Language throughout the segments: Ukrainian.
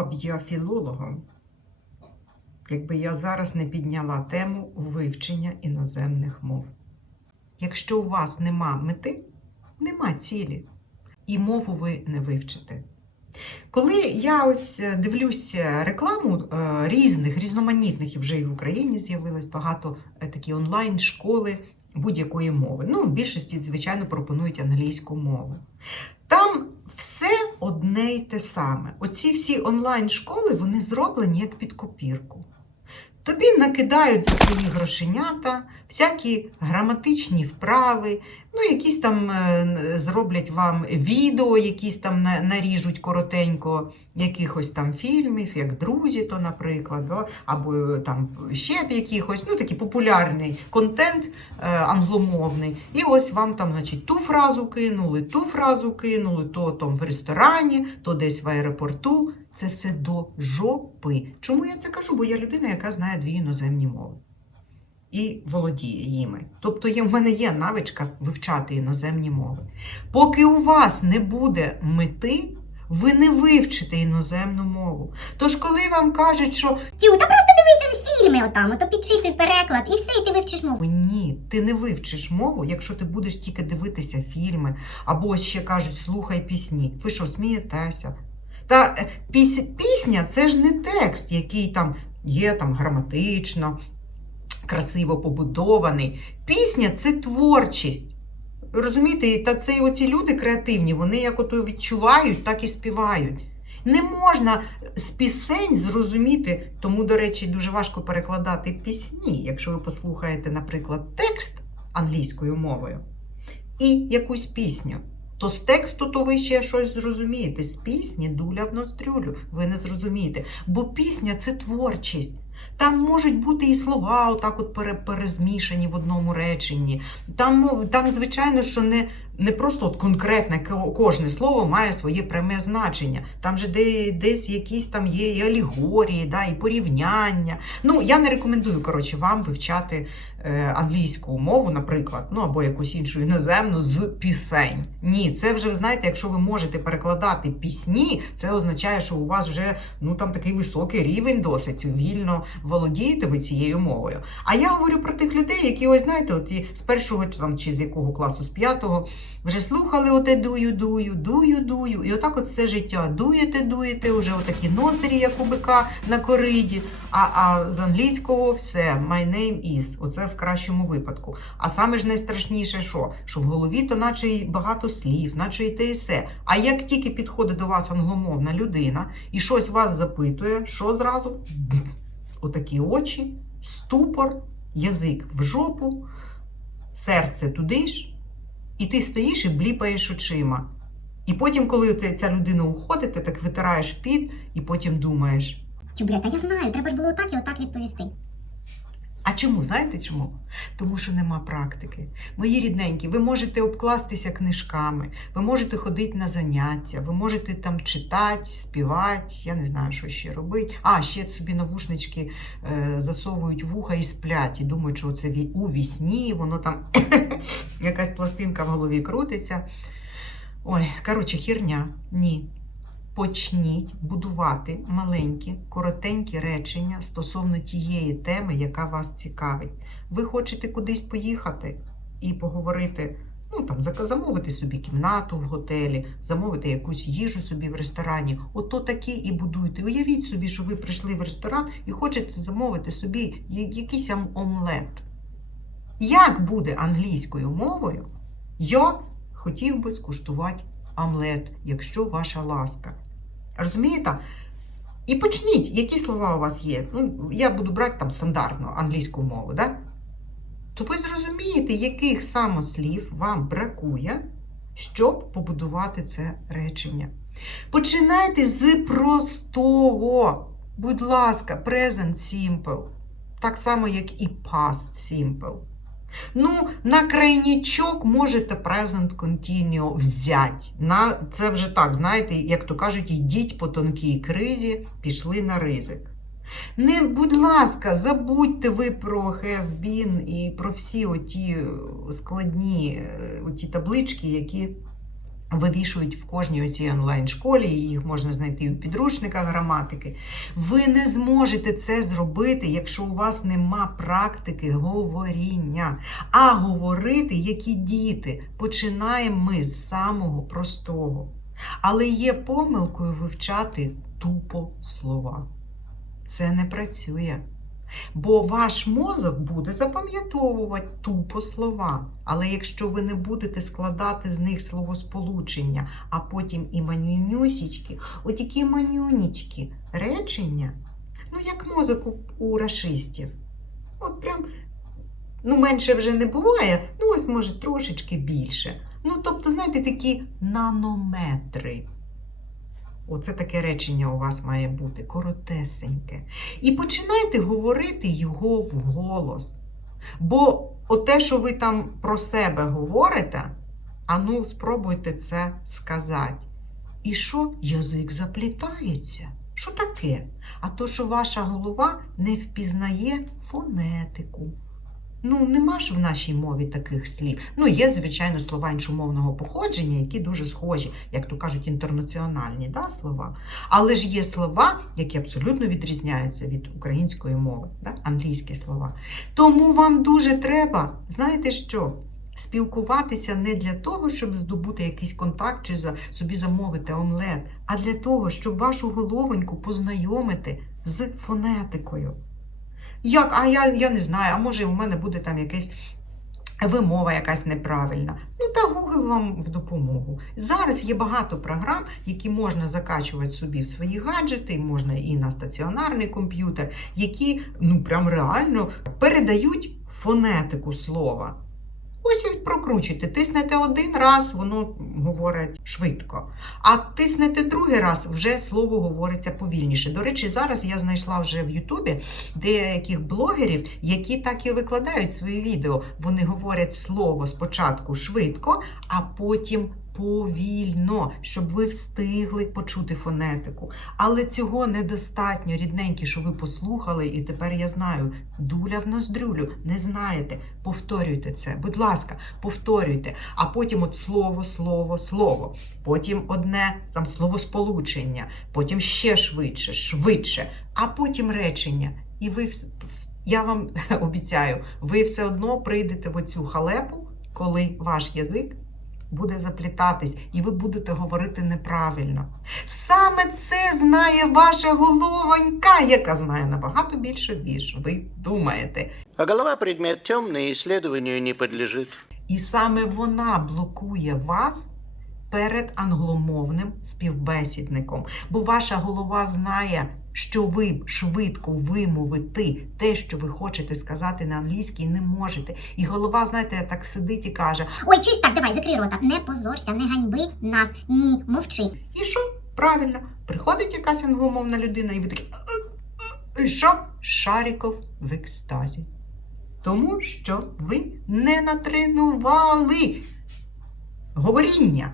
була б я філологом, якби я зараз не підняла тему вивчення іноземних мов. Якщо у вас нема мети, нема цілі, і мову ви не вивчите. Коли я ось е, дивлюся рекламу е, різних, різноманітних, і вже і в Україні з'явилось багато е, такі онлайн-школи будь-якої мови. Ну, в більшості, звичайно, пропонують англійську мову. Там все одне й те саме. Оці всі онлайн-школи вони зроблені як під копірку. Тобі накидають за твої грошенята, всякі граматичні вправи, ну, якісь там е, зроблять вам відео, якісь там на- наріжуть коротенько якихось там фільмів, як друзі, то, наприклад, або е, там ще б якихось, ну такий популярний контент е, англомовний. І ось вам там, значить, ту фразу кинули, ту фразу кинули, то там в ресторані, то десь в аеропорту. Це все до жопи. Чому я це кажу? Бо я людина, яка знає дві іноземні мови і володіє їми. Тобто є, в мене є навичка вивчати іноземні мови. Поки у вас не буде мети, ви не вивчите іноземну мову. Тож, коли вам кажуть, що Тю, та просто дивися фільми отам, ото підчитуй переклад, і все, і ти вивчиш мову. ні, ти не вивчиш мову, якщо ти будеш тільки дивитися фільми, або ще кажуть, слухай пісні. Ви що, смієтеся? Та е, піс- пісня це ж не текст, який там є там граматично, красиво побудований. Пісня це творчість. Розумієте, та це оці люди креативні, вони як ото відчувають, так і співають. Не можна з пісень зрозуміти, тому, до речі, дуже важко перекладати пісні, якщо ви послухаєте, наприклад, текст англійською мовою і якусь пісню. То з тексту то ви ще щось зрозумієте. З пісні дуля в ноздрюлю ви не зрозумієте. Бо пісня це творчість. Там можуть бути і слова, отак от перезмішані в одному реченні. Там, там звичайно, що не, не просто от конкретне кожне слово має своє пряме значення. Там же де, десь якісь там є і алегорії, да, і порівняння. Ну, я не рекомендую, коротше, вам вивчати англійську мову, наприклад, ну або якусь іншу іноземну з пісень. Ні, це вже ви знаєте, якщо ви можете перекладати пісні, це означає, що у вас вже ну там такий високий рівень досить вільно володієте ви цією мовою. А я говорю про тих людей, які ось знаєте, от і з першого там чи з якого класу, з п'ятого, вже слухали оте дую, дую, дую, дую, і отак от все життя дуєте, дуєте, вже отакі ноздрі, як у бика на кориді. А, а з англійського все, my name is. Оце в кращому випадку. А саме ж найстрашніше, що? Що в голові то наче й багато слів, наче й те і все. А як тільки підходить до вас англомовна людина і щось вас запитує, що зразу? Отакі очі, ступор, язик в жопу, серце туди ж, і ти стоїш і бліпаєш очима. І потім, коли ця людина уходить, ти так витираєш під і потім думаєш. Тю, та я знаю, треба ж було отак і отак відповісти. А чому? Знаєте чому? Тому що нема практики. Мої рідненькі, ви можете обкластися книжками, ви можете ходити на заняття, ви можете там читати, співати, я не знаю, що ще робити. А, ще собі навушнички е, засовують вуха і сплять, і думають, що це у вісні, воно там якась пластинка в голові крутиться. Ой, коротше, херня. Ні. Почніть будувати маленькі, коротенькі речення стосовно тієї теми, яка вас цікавить. Ви хочете кудись поїхати і поговорити, ну там замовити собі кімнату в готелі, замовити якусь їжу собі в ресторані. Ото такі і будуйте. Уявіть собі, що ви прийшли в ресторан і хочете замовити собі якийсь омлет. Як буде англійською мовою? Я хотів би скуштувати омлет, якщо ваша ласка. Розумієте? І почніть, які слова у вас є. Ну, я буду брати там стандартну англійську мову, да? то ви зрозумієте, яких саме слів вам бракує, щоб побудувати це речення. Починайте з простого. Будь ласка, present simple. Так само, як і past simple. Ну, на крайнічок можете present continuo взяти. На, це вже так, знаєте, як то кажуть, йдіть по тонкій кризі, пішли на ризик. Не, будь ласка, забудьте ви про have been і про всі оті е, складні е, оті таблички, які вивішують в кожній цій онлайн-школі, їх можна знайти у підручниках граматики. Ви не зможете це зробити, якщо у вас нема практики говоріння. А говорити, як і діти, починаємо ми з самого простого. Але є помилкою вивчати тупо слова. Це не працює. Бо ваш мозок буде запам'ятовувати тупо слова. Але якщо ви не будете складати з них словосполучення, а потім і манюнюсічки, отакі манюнічки, речення, ну як мозок у, рашистів. От прям, ну менше вже не буває, ну ось може трошечки більше. Ну, тобто, знаєте, такі нанометри. Оце таке речення у вас має бути коротесеньке. І починайте говорити його вголос. Бо оте, що ви там про себе говорите, а ну спробуйте це сказати. І що язик заплітається? Що таке? А то, що ваша голова не впізнає фонетику. Ну, нема ж в нашій мові таких слів. Ну, є, звичайно, слова іншомовного походження, які дуже схожі, як то кажуть, інтернаціональні да, слова. Але ж є слова, які абсолютно відрізняються від української мови, да, англійські слова. Тому вам дуже треба, знаєте що? Спілкуватися не для того, щоб здобути якийсь контакт чи за, собі замовити омлет, а для того, щоб вашу головоньку познайомити з фонетикою. Як? А я, я не знаю, а може у мене буде там якесь вимова якась неправильна. Ну та Google вам в допомогу. Зараз є багато програм, які можна закачувати собі в свої гаджети, можна і на стаціонарний комп'ютер, які ну прям реально передають фонетику слова. Ось прокручуйте. Тиснете один раз, воно говорить швидко. А тиснете другий раз, вже слово говориться повільніше. До речі, зараз я знайшла вже в Ютубі деяких блогерів, які так і викладають свої відео. Вони говорять слово спочатку швидко, а потім повільно, щоб ви встигли почути фонетику. Але цього недостатньо, рідненькі, що ви послухали, і тепер я знаю. Дуля в ноздрюлю, не знаєте. Повторюйте це. Будь ласка, повторюйте. А потім от слово, слово, слово. Потім одне там словосполучення, потім ще швидше, швидше, а потім речення. І ви я вам обіцяю, ви все одно прийдете в оцю халепу, коли ваш язик буде заплітатись, і ви будете говорити неправильно. Саме це знає ваша головонька, яка знає набагато більше, ніж ви думаєте. А голова предмет темный, исследованию не подлежит. І саме вона блокує вас перед англомовним співбесідником. Бо ваша голова знає, що ви швидко вимовити те, що ви хочете сказати на англійській, не можете. І голова, знаєте, так сидить і каже: Ой, чуєш так, давай, закрий рота. Не позорся, не ганьби нас, ні, мовчи. І що? Правильно, приходить якась англомовна людина, і ви такі. «Е, е, І що? Шаріков в екстазі. Тому що ви не натренували говоріння.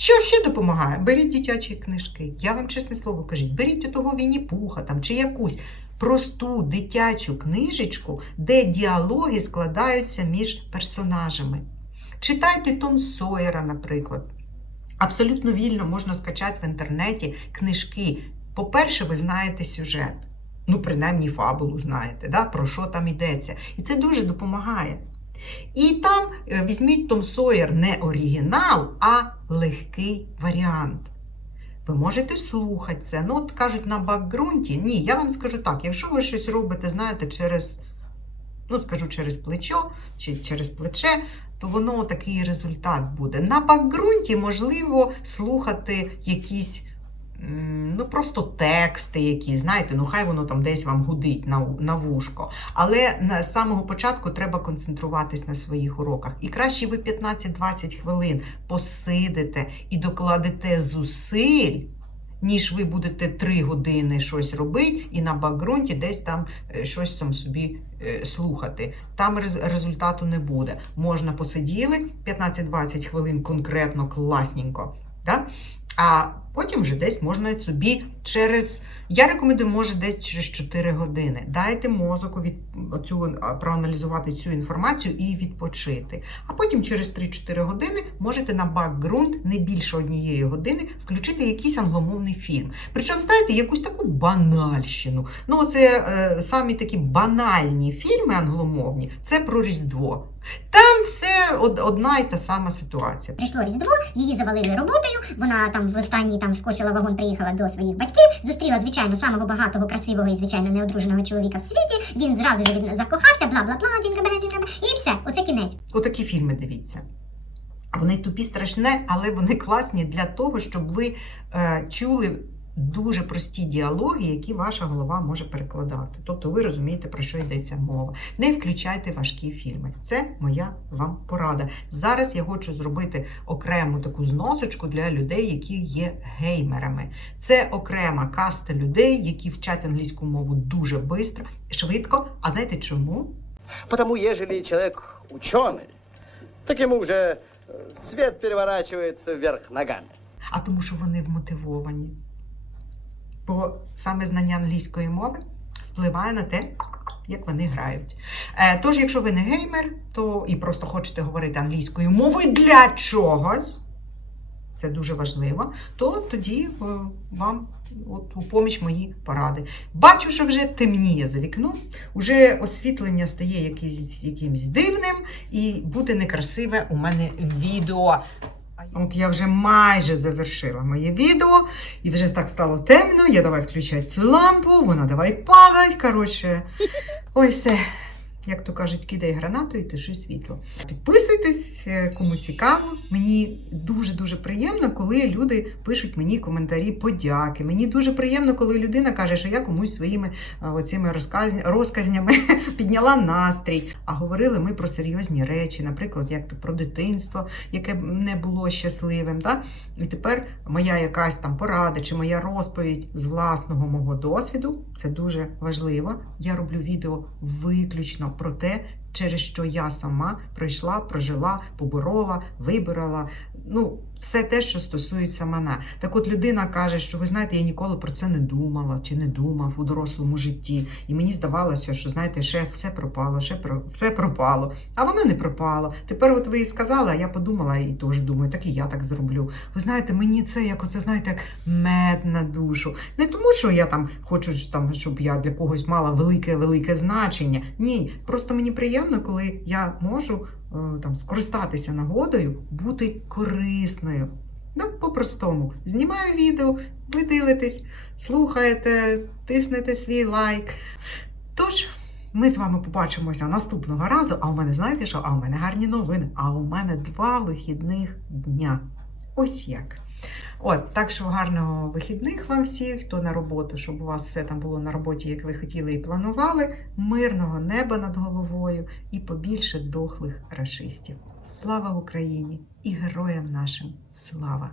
Що ще допомагає? Беріть дитячі книжки. Я вам чесне слово кажіть, беріть того Вінні-Пуха там чи якусь просту дитячу книжечку, де діалоги складаються між персонажами. Читайте Том Сойера, наприклад. Абсолютно вільно можна скачати в інтернеті книжки. По-перше, ви знаєте сюжет. Ну, принаймні, фабулу знаєте, да? про що там йдеться. І це дуже допомагає. І там е, візьміть Том Сойер не оригінал, а легкий варіант. Ви можете слухати це. Ну, от кажуть на бакґрунті. Ні, я вам скажу так: якщо ви щось робите, знаєте, через, ну, скажу, через плечо чи через плече, то воно такий результат буде. На бакґрунті можливо слухати якісь. Ну, просто тексти які, знаєте, ну хай воно там десь вам гудить на, на вушко. Але на самого початку треба концентруватись на своїх уроках. І краще ви 15-20 хвилин посидите і докладете зусиль, ніж ви будете 3 години щось робити і на бакґрунті десь там е, щось там собі е, слухати. Там рез- результату не буде. Можна посиділи 15-20 хвилин конкретно класненько. Да? А Потім вже десь можна собі через. Я рекомендую, може, десь через 4 години. Дайте мозоку від оцю, проаналізувати цю інформацію і відпочити. А потім через 3-4 години можете на бакґрунт не більше однієї години включити якийсь англомовний фільм. Причому, знаєте, якусь таку банальщину. Ну, це е, самі такі банальні фільми англомовні, це про Різдво. Там все одна і та сама ситуація. Прийшло Різдво, її завалили роботою. Вона там в останній там скочила вагон, приїхала до своїх батьків, зустріла, звичайно, самого багатого, красивого і, звичайно, неодруженого чоловіка в світі. Він зразу ж від- закохався, бла бла бла, джінка джінка і все, оце кінець. Отакі фільми дивіться. Вони тупі страшне, але вони класні для того, щоб ви е, чули дуже прості діалоги, які ваша голова може перекладати. Тобто ви розумієте, про що йдеться мова. Не включайте важкі фільми. Це моя вам порада. Зараз я хочу зробити окрему таку зносочку для людей, які є геймерами. Це окрема каста людей, які вчать англійську мову дуже швидко, швидко. А знаєте чому? Потому, ежели человек ученый, так ему уже э, свет переворачивается вверх ногами. а тому, що вони вмотивовані. Бо саме знання англійської мови впливає на те, як вони грають. Е, тож, якщо ви не геймер, то і просто хочете говорити англійською мовою для чогось, це дуже важливо, то тоді е, вам от, у поміч мої поради. Бачу, що вже темніє за вікном, уже освітлення стає якимсь дивним, і буде некрасиве у мене відео. От я вже майже завершила моє відео, і вже так стало темно. Я давай включати цю лампу, вона давай падать. Коротше, ой, все. Як то кажуть, кидай гранату і тиши світло. Підписуйтесь, е, кому цікаво. Мені дуже-дуже приємно, коли люди пишуть мені коментарі подяки. Мені дуже приємно, коли людина каже, що я комусь своїми е, оцими розказнями підняла настрій. А говорили ми про серйозні речі, наприклад, як то про дитинство, яке не було щасливим. Да? І тепер моя якась там порада чи моя розповідь з власного мого досвіду це дуже важливо. Я роблю відео виключно про те, через що я сама пройшла, прожила, поборола, вибирала. Ну, все те, що стосується мене. Так от людина каже, що ви знаєте, я ніколи про це не думала чи не думав у дорослому житті. І мені здавалося, що знаєте, ще все пропало, ще про все пропало. А воно не пропало. Тепер, от ви і сказали, я подумала і теж думаю, так і я так зроблю. Ви знаєте, мені це як оце, знаєте, як мед на душу. Не тому, що я там хочу там, щоб я для когось мала велике велике значення. Ні, просто мені приємно, коли я можу там скористатися нагодою, бути корисною. Ну, по-простому. Знімаю відео, ви дивитесь, слухаєте, тиснете свій лайк. Тож, ми з вами побачимося наступного разу. А у мене знаєте що? А у мене гарні новини. А у мене два вихідних дня. Ось як. От, так що гарного вихідних вам всіх, хто на роботу, щоб у вас все там було на роботі, як ви хотіли і планували, мирного неба над головою і побільше дохлих рашистів. Слава Україні і героям нашим слава!